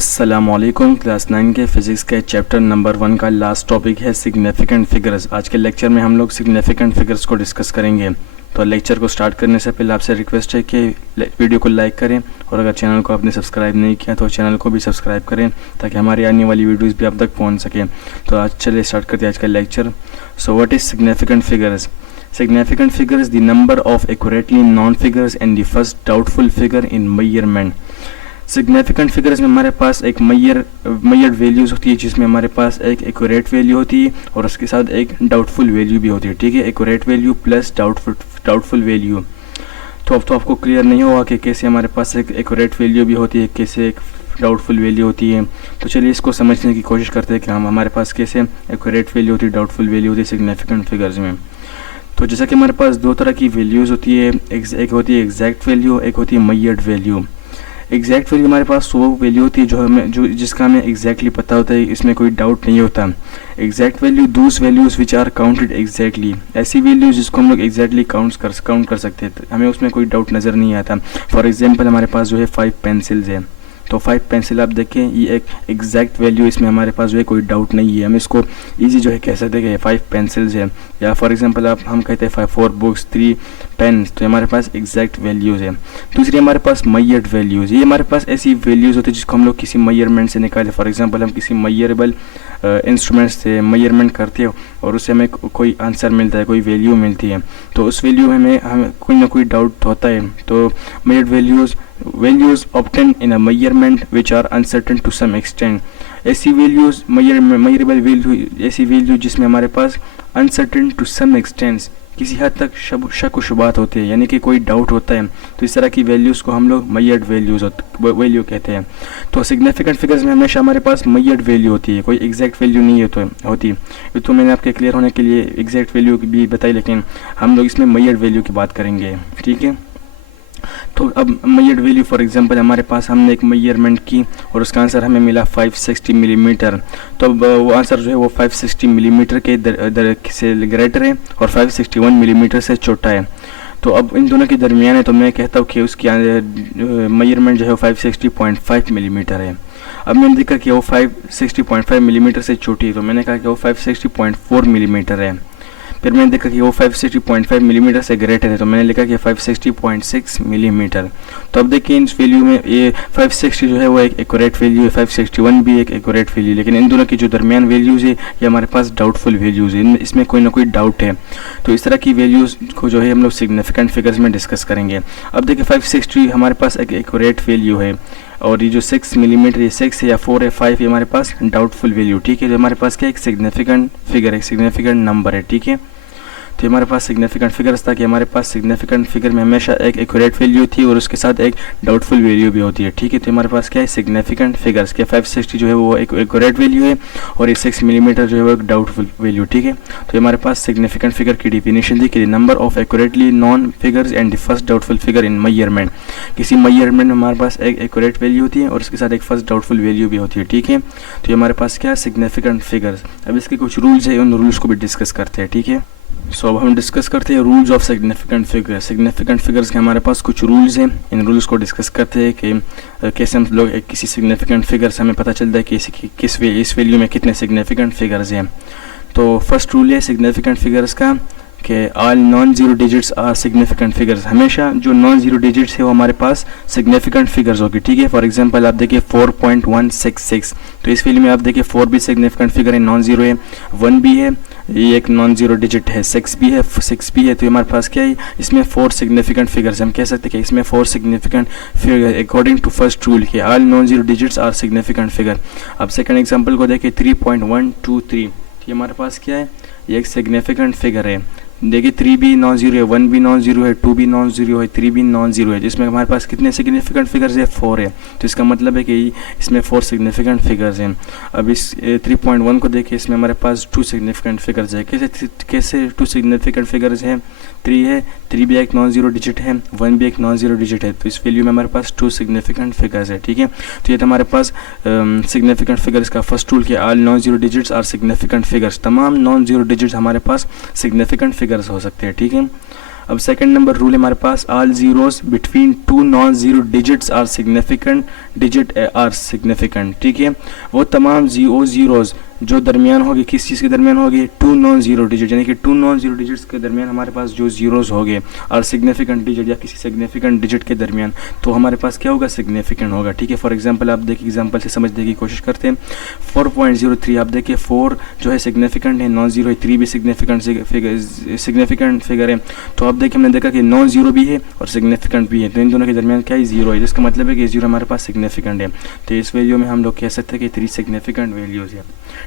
अस्सलामुअलैकुम। क्लास 9 के फिज़िक्स के चैप्टर नंबर 1 का लास्ट टॉपिक है सिग्निफिकेंट फिगर्स। आज के लेक्चर में हम लोग सिग्निफिकेंट फिगर्स को डिस्कस करेंगे। तो लेक्चर को स्टार्ट करने से पहले आपसे रिक्वेस्ट है कि वीडियो को लाइक करें और अगर चैनल को आपने सब्सक्राइब नहीं किया तो चैनल को भी सब्सक्राइब करें ताकि हमारी आने वाली वीडियोज़ भी आप तक पहुँच सकें। तो आज चलिए स्टार्ट करते हैं आज का lecture. So what is significant figures? Significant figure is the number of accurately known figures and the first doubtful figure in measurement. Significant figures में हमारे पास एक मैयर्ड वैल्यूज़ होती है जिसमें हमारे पास एक एक्यूरेट वैल्यू होती है और उसके साथ एक डाउटफुल वैल्यू भी होती है। ठीक है, accurate value plus doubtful value. तो अब तो आपको क्लियर नहीं होगा कि कैसे हमारे पास एक एक्यूरेट वैल्यू भी होती है, कैसे एक डाउटफुल वैल्यू होती है। तो चलिए इसको समझने की कोशिश करते हैं कि हमारे पास कैसे एक्यूरेट वैल्यू होती है, डाउटफुल वैल्यू होती है सिग्निफिकेंट फिगर्स में। तो जैसा कि हमारे पास दो तरह की वैल्यूज़ होती है, एक होती है एग्जैक्ट वैल्यू, एक होती है मैयर्ड वैल्यू। एग्जैक्ट वैल्यू हमारे पास वो वैल्यू होती है जिसका हमें एग्जैक्टली पता होता है, इसमें कोई डाउट नहीं होता। Exact value those values which are counted exactly, ऐसी वैल्यूज़ जिसको हम लोग एग्जैक्टली काउंट कर सकते हैं, हमें उसमें कोई डाउट नज़र नहीं आता। फॉर एग्जांपल हमारे पास जो है 5 पेंसिल्स है, तो 5 पेंसिल आप देखें ये एक एग्जैक्ट वैल्यू, इसमें हमारे पास जो है कोई डाउट नहीं है, हम इसको इजी जो है कह सकते हैं कि 5 पेंसिल्स है। या फॉर एग्जांपल हम कहते हैं 4 बुक्स 3 पेन्स, तो हमारे पास एग्जैक्ट वैल्यूज़ है। दूसरी हमारे पास मैयर्ड वैल्यूज़, ये हमारे पास ऐसी वैल्यूज़ होती है जिसको हम लोग किसी मैयरमेंट से निकाले। फॉर एग्जांपल हम किसी मैयरेबल इंस्ट्रूमेंट से मैयरमेंट करते हो और उससे हमें कोई आंसर मिलता है, कोई वैल्यू मिलती है, तो उस वैल्यू में हमें कोई ना कोई डाउट होता है। तो मैयर्ड values obtained in a measurement which are uncertain to some extent, ऐसी वैल्यूज़ मैयरेबल वैल्यू, ऐसी वैल्यू जिसमें हमारे पास uncertain to some extent किसी हद तक शक व शुबात होते हैं, यानी कि कोई डाउट होता है, तो इस तरह की वैल्यूज़ को हम लोग मैयर्ड वैल्यू कहते हैं। तो सिग्निफिकेंट फिगर्स में हमेशा हमारे पास मैयर्ड वैल्यू होती है, कोई एग्जैक्ट वैल्यू नहीं होती। तो मैंने आपके क्लियर होने के लिए एग्जैक्ट वैल्यू भी बताई, लेकिन हम लोग इसमें मैयर्ड वैल्यू की बात करेंगे। ठीक है, तो अब मैयर्ड वैल्यू फॉर एग्जांपल हमारे पास हमने एक मैयरमेंट की और उसका आंसर हमें मिला 560 मिलीमीटर। तो अब वो आंसर जो है वो 560 मिलीमीटर के से ग्रेटर है और 561 मिलीमीटर से छोटा है। तो अब इन दोनों के दरमियान है, तो मैं कहता हूँ कि उसकी मैयरमेंट जो है वो 560.5 मिलीमीटर है। अब मैंने देखा कि वो 560.5 मिलीमीटर से छोटी है, तो मैंने कहा कि वो 560.4 मिलीमीटर है। फिर मैंने देखा कि वो 560.5 मिलीमीटर से ग्रेटर है, तो मैंने लिखा कि 560.6 मिलीमीटर। तो अब देखिए इस वैल्यू में ये 560 जो है वो एक एक्यूरेट वैल्यू है, 561 भी एक एक्यूरेट वैल्यू, लेकिन इन दोनों की जो दरमियान वैल्यूज़ है ये हमारे पास डाउटफुल वैल्यूज़ है, इसमें कोई ना कोई डाउट है। तो इस तरह की वैल्यूज़ को जो है हम लोग सिग्निफिकेंट फिगर्स में डिस्कस करेंगे। अब देखिए 560 हमारे पास एक एक्यूरेट वैल्यू है और ये जो 6 मिलीमीटर, ये 6 है या 4 है 5, ये हमारे पास डाउटफुल वैल्यू। ठीक है, तो हमारे पास क्या एक सिग्निफिकेंट फिगर, एक सिग्निफिकेंट नंबर है। ठीक है, तो हमारे पास सिग्निफिकेंट फिगर्स था कि हमारे पास सिग्निफिकेंट फिगर में हमेशा एक एक्यूरेट वैल्यू थी और उसके साथ एक डाउटफुल वैल्यू भी होती है। ठीक है, तो हमारे पास क्या है सिग्निफिकेंट फिगर्स के 560 जो है वो एक एक्यूरेट वैल्यू है और ये 6 मिलीमीटर जो है वो एक डाउटफुल वैल्यू। ठीक है, तो हमारे पास सिग्निफिकेंट फिगर की डिफिनेशन थी कि number of accurately non figures and the first doubtful figure in मैयरमेंट। किसी मैयरमेंट में हमारे पास एक एक्यूरेट वैल्यू होती है और उसके साथ एक फर्स्ट डाउटफुल वैल्यू भी होती है। ठीक है, तो हमारे पास क्या है सिग्निफिकेंट फिगर्स। अब इसके कुछ रूल्स है, उन रूल्स को भी डिस्कस करते हैं। ठीक है, सो अब हम डिस्कस करते हैं rules of significant figure. Significant figures के हमारे पास कुछ रूल्स हैं, इन रूल्स को डिस्कस करते हैं कि कैसे हम लोग किसी सिग्निफिकेंट फिगर से हमें पता चलता है कि इस वैल्यू में कितने सिग्निफिकेंट फिगर्स हैं। तो फर्स्ट रूल है सिग्निफिकेंट फिगर्स का कि all non zero digits are significant figures. हमेशा जो नॉन जीरो डिजिट्स है वो हमारे पास सिग्निफिकेंट फिगर्स होगी। ठीक है, फॉर एग्जांपल आप देखिए 4.166, तो इस वैल्यू में आप देखिए 4 भी सिग्निफिकेंट फिगर है, नॉन जीरो है, 1 भी है, ये एक नॉन जीरो डिजिट है, 6 भी है, तो हमारे पास क्या है इसमें 4 सिग्निफिकेंट फिगर्स। हम कह सकते हैं कि इसमें 4 significant figure according to first rule के all non zero digits are significant figure. अब सेकंड एग्जांपल को देखिए 3.123, ये हमारे पास क्या है ये एक सिग्निफिकेंट फिगर है। देखिए 3 भी नॉन जीरो है, 1 भी नॉन जीरो है, 2 भी नॉन जीरो है, 3 भी नॉन जीरो है, जिसमें हमारे पास कितने सिग्निफिकेंट फिगर्स है 4 है। तो इसका मतलब है कि इसमें 4 सिग्निफिकेंट फिगर्स हैं। अब इस 3.1 को देखिए, इसमें हमारे पास 2 सिग्निफिकेंट फिगर्स है। कैसे 2 सिग्निफिकेंट फिगर्स हैं? 3 है, 3 भी एक नॉन जीरो डिजिट है, 1 भी एक नॉन जीरो डिजिट है, तो इस वैल्यू में हमारे पास 2 सिग्निफिकेंट फिगर्स है। ठीक है, तो ये तो हमारे पास सिग्निफिकेंट फिगर्स का फर्स्ट रूल के all non zero digits are significant figures. तमाम नॉन जीरो डिजिट्स हमारे पास सिग्निफिकेंट फिगर्स हो सकते हैं। ठीक है, अब सेकंड नंबर रूल है हमारे पास, all zeros between two non zero digits are significant, digit are significant, ठीक है। वो तमाम जीरोज जो दरमियान होगी, किस चीज़ के दरमियान होगी, टू नॉन जीरो डिजिट, यानी कि टू नॉन जीरो डिजिट्स के दरमियान हमारे पास जो जीरोज होंगे और सिग्निफिकेंट डिजिट या किसी सिग्निफिकेंट डिजिट के दरमियान, तो हमारे पास क्या होगा, सिग्निफिकेंट होगा, ठीक है। फॉर एग्जांपल आप देखिए, एग्जांपल से समझने की कोशिश करते हैं। 4.03 आप देखिए, 4 जो है सिग्निफिकेंट है, नॉन जीरो है, 3 भी सिग्निफिकेंट फिगर है। तो आप देखिए, हमने देखा कि नॉन जीरो भी है और सिग्निफिकेंट भी है, तो इन दोनों के दरमियान क्या है, जीरो है, जिसका मतलब है कि जीरो हमारे पास सिग्निफिकेंट है। तो इस वैल्यू में हम लोग कह सकते हैं कि 3 सिग्निफिकेंट वैल्यूज है,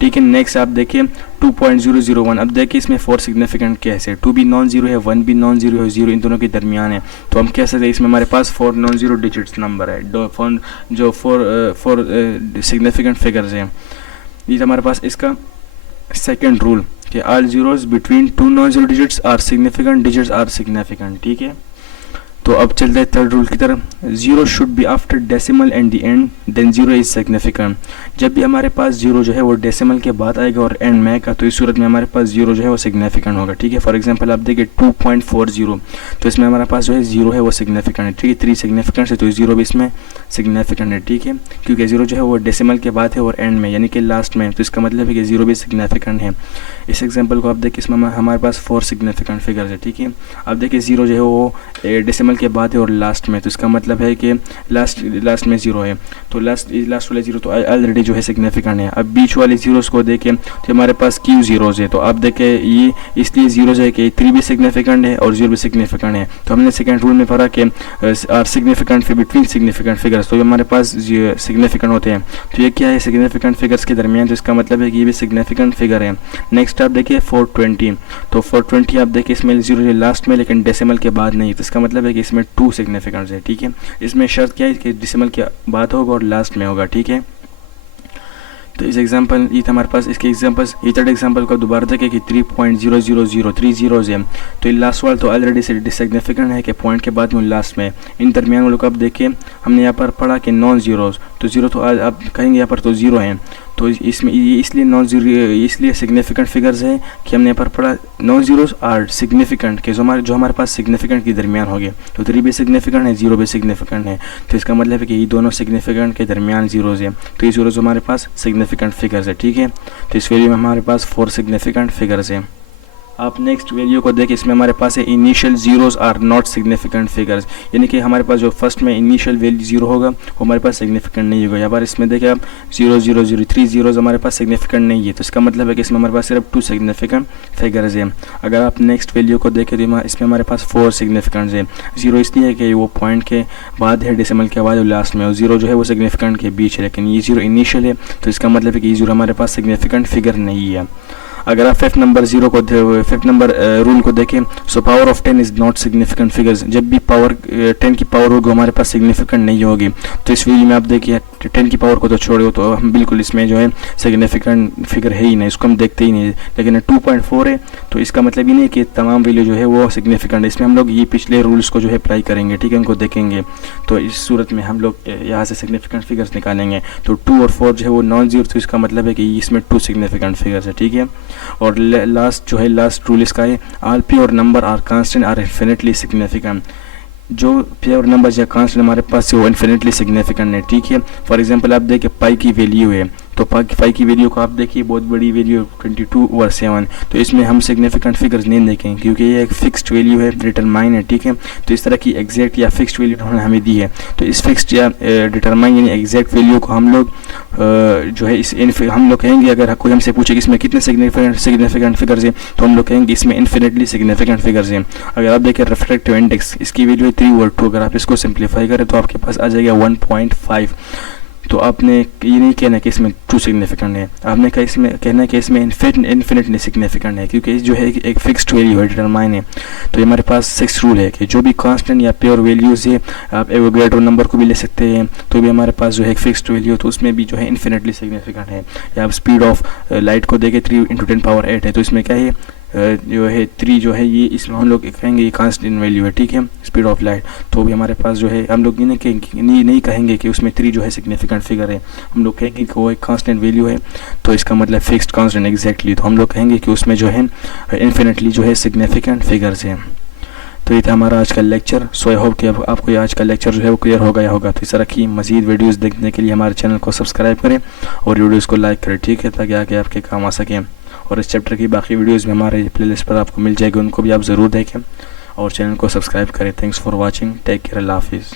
ठीक है। नेक्स्ट आप देखिए 2.001, अब देखिए इसमें 4 सिग्निफिकेंट कैसे, 2 भी नॉन जीरो है, 1 भी नॉन जीरो है, 0 इन दोनों के दरमियान है। तो हम कह सकते हैं इसमें हमारे पास 4 नॉन जीरो डिजिट्स नंबर है, जो 4 सिग्निफिकेंट फिगर्स हैं। ये हमारे पास इसका सेकेंड रूल कि all zeros between two non zero digits are significant, digits are significant, ठीक है। तो अब चलते हैं थर्ड रूल की तरफ, zero should be after decimal and the end than zero is significant. जब भी हमारे पास जीरो जो है वो डेसिमल के बाद आएगा और एंड में आएगा, तो इस सूरत में हमारे पास जीरो जो है वो सिग्निफिकेंट होगा, ठीक है। फॉर एग्जांपल आप देखिए 2.40, तो इसमें हमारे पास जो है जीरो है वो सिग्निफिकेंट है, ठीक है। 3 सिग्निफिकेंट है, तो जीरो भी इसमें सिग्निफिकेंट है, ठीक है, क्योंकि जीरो जो है वो डेसिमल के बाद है और एंड में, यानी कि लास्ट में, तो इसका मतलब है कि जीरो भी सिग्निफिकेंट है। इस एग्जाम्पल को आप देखिए, इसमें हमारे पास 4 सिग्निफिकेंट फिगर्स है, ठीक है। अब देखिए जीरो जो है वो डेसिमल के बाद है और लास्ट में, तो इसका मतलब है कि लास्ट में जीरो है, तो लास्ट वाले जीरो तो ऑलरेडी जो है सिग्निफिकेंट है। अब बीच वाले जीरोस को देखें तो हमारे पास क्यू जीरोज है, तो आप देखें ये इसलिए जीरोज है कि 3 भी सिग्निफिकेंट है और 0 भी सिग्निफिकेंट है। तो हमने सेकंड रूल में पढ़ा कि are significant between significant figures, तो हमारे पास सिग्निफिकेंट होते हैं। तो ये क्या है, सिग्निफिकेंट फिगर्स के दरमियान, तो इसका मतलब है कि ये भी सिग्निफिकेंट फिगर है। नेक्स्ट आप देखिए 420, तो 420 आप देखिए इसमें जीरो है लास्ट में, लेकिन डेसिमल के बाद नहीं, तो इसका मतलब है कि इसमें 2 सिग्निफिकेंट है, ठीक है। इसमें शर्त क्या है कि डेसिमल के बाद होगा और लास्ट में होगा, ठीक है। तो इस एग्जांपल ये था हमारे पास, इसके एग्जांपल्स, ये थर्ड एग्जांपल को दोबारा देखें कि 3.000 जीरोज है, तो ये लास्ट वाला तो ऑलरेडी सिग्निफिकेंट है कि पॉइंट के बाद में लास्ट में, इन दरमियान वालों को आप देखिए, हमने यहाँ पर पढ़ा कि नॉन जीरोज, तो जीरो तो आप कहेंगे यहाँ पर तो जीरो है, तो इसमें ये इसलिए नॉन जीरो, इसलिए सिग्निफिकेंट फिगर्स है कि हमने यहाँ पर पढ़ा नॉन जीरोज आर सिग्निफिकेंट के जो हमारे पास सिग्निफिकेंट के दरमियान हो गए, तो 3 भी सिग्निफिकेंट है, 0 भी सिग्निफिकेंट है, तो इसका मतलब है कि ये दोनों सिग्निफिकेंट के दरमियान जीरोज है, तो ये जीरोज हमारे पास सिग्निफिकेंट फिगर्स है, ठीक है। तो इस वैल्यू में हमारे पास 4 सिग्निफिकेंट फिगर्स है। आप नेक्स्ट वैल्यू को देखें, इसमें हमारे पास है initial zeros are not significant figures, यानी कि हमारे पास जो फर्स्ट में इनिशियल वैल्यू जीरो होगा वो हमारे पास सिग्निफिकेंट नहीं होगा। यहाँ पर इसमें देखें आप 0 0 0 3 जीरोज हमारे पास सिग्निफिकेंट नहीं है, तो इसका मतलब है कि इसमें हमारे पास सिर्फ 2 सिग्निफिकेंट फिगर्स हैं। अगर आप नेक्स्ट वैल्यू को देखें तो इसमें हमारे पास 4 सिग्निफिकेंट है। जीरो इसलिए है कि वो पॉइंट के बाद है, डेसिमल के बाद लास्ट में, और जीरो जो है वो सिग्निफिकेंट के बीच है, लेकिन ये जीरो इनिशियल है, तो इसका मतलब है कि ये जीरो हमारे पास सिग्निफिकेंट फिगर नहीं है। अगर आप फिफ्थ नंबर रूल को देखें, so power of 10 is not significant figures, जब भी पावर 10 की पावर होगी हमारे पास सिग्निफिकेंट नहीं होगी। तो इस वैल्यू में आप देखिए 10 की पावर को तो छोड़ो, तो हम बिल्कुल इसमें जो है सिग्निफिकेंट फिगर है ही नहीं, इसको हम देखते ही नहीं। लेकिन 2.4 है, तो इसका मतलब ही नहीं कि तमाम वैल्यू जो है वो सिग्निफिकेंट है। इसमें हम लोग ये पिछले रूल्स को जो है अप्लाई करेंगे, ठीक है, उनको देखेंगे, तो इस सूरत में हम लोग यहाँ से सिग्निफिकेंट फिगर्स निकालेंगे। तो 2 और 4 जो है वो नॉन जीरो, तो इसका मतलब है कि इसमें 2 सिग्निफिकेंट फिगर्स है, ठीक है। और लास्ट रूल इसका है, all pure number are constant are infinitely significant. जो प्योर नंबर या कांस्टेंट हमारे पास है वो इन्फिनिटली सिग्निफिकेंट है, ठीक है। फॉर एग्जांपल आप देखिए पाई की वैल्यू है, तो पाई की वैल्यू को आप देखिए बहुत बड़ी वैल्यू है 22/7, तो इसमें हम सिग्निफिकेंट फिगर्स नहीं देखेंगे क्योंकि ये एक फिक्स्ड वैल्यू है, डिटरमाइन है, ठीक है। तो इस तरह की एग्जैक्ट या फिक्स्ड वैल्यू उन्होंने हमें दी है, तो इस फिक्स्ड या डिटरमाइन यानी एग्जैक्ट वैल्यू को हम लोग जो है हम लोग कहेंगे, अगर कोई हमसे पूछे कि इसमें कितने सिग्निफिकेंट फिगर्स हैं, तो हम लोग कहेंगे इसमें इन्फिनिटली सिग्निफिकेंट फिगर्स हैं। अगर आप देखें रिफ्रैक्टिव इंडेक्स, इसकी वैल्यू 3/2, अगर आप इसको सिंप्लीफाई करें तो आपके पास आ जाएगा 1.5। तो आपने ये नहीं कहना कि इसमें 2 सिग्निफिकेंट है, आपने कहना है कि इसमें इन्फिनिटली सिग्निफिकेंट है, क्योंकि जो है एक फिक्स्ड वैल्यू है, डिटरमाइन है। तो ये हमारे पास 6 रूल है कि जो भी कांस्टेंट या प्योर वैल्यूज़ है, आप एवोगैड्रो नंबर को भी ले सकते हैं, तो भी हमारे पास जो है एक फिक्स्ड वैल्यू, तो उसमें भी जो है इन्फिनिटली सिग्निफिकेंट है। या आप स्पीड ऑफ लाइट को देखें 3 × 10⁸ है, तो इसमें क्या है जो है 3 जो है ये, इसमें हम लोग कहेंगे ये कांस्टेंट वैल्यू है, ठीक है, स्पीड ऑफ लाइट। तो भी हमारे पास जो है हम लोग ये नहीं कहेंगे कि उसमें 3 जो है सिग्निफिकेंट फिगर है, हम लोग कहेंगे कि वो एक कांस्टेंट वैल्यू है, तो इसका मतलब फिक्स्ड कांस्टेंट एग्जैक्टली, तो हम लोग कहेंगे कि उसमें जो है इन्फिनिटली जो है सिग्निफिकेंट फिगर्स हैं। तो ये था हमारा आज का लेक्चर। सो आई होप कि आपको ये आज का लेक्चर जो है वो क्लियर हो गया होगा। तो इस तरह की मज़ीद वीडियोस देखने के लिए हमारे चैनल को सब्सक्राइब करें और वीडियोस को लाइक करें, ठीक है, ताकि आगे आपके काम आ सकें। और इस चैप्टर की बाकी वीडियोस भी हमारे प्लेलिस्ट पर आपको मिल जाएगी, उनको भी आप ज़रूर देखें और चैनल को सब्सक्राइब करें। Thanks for watching, take care, अल्लाह हाफिज़।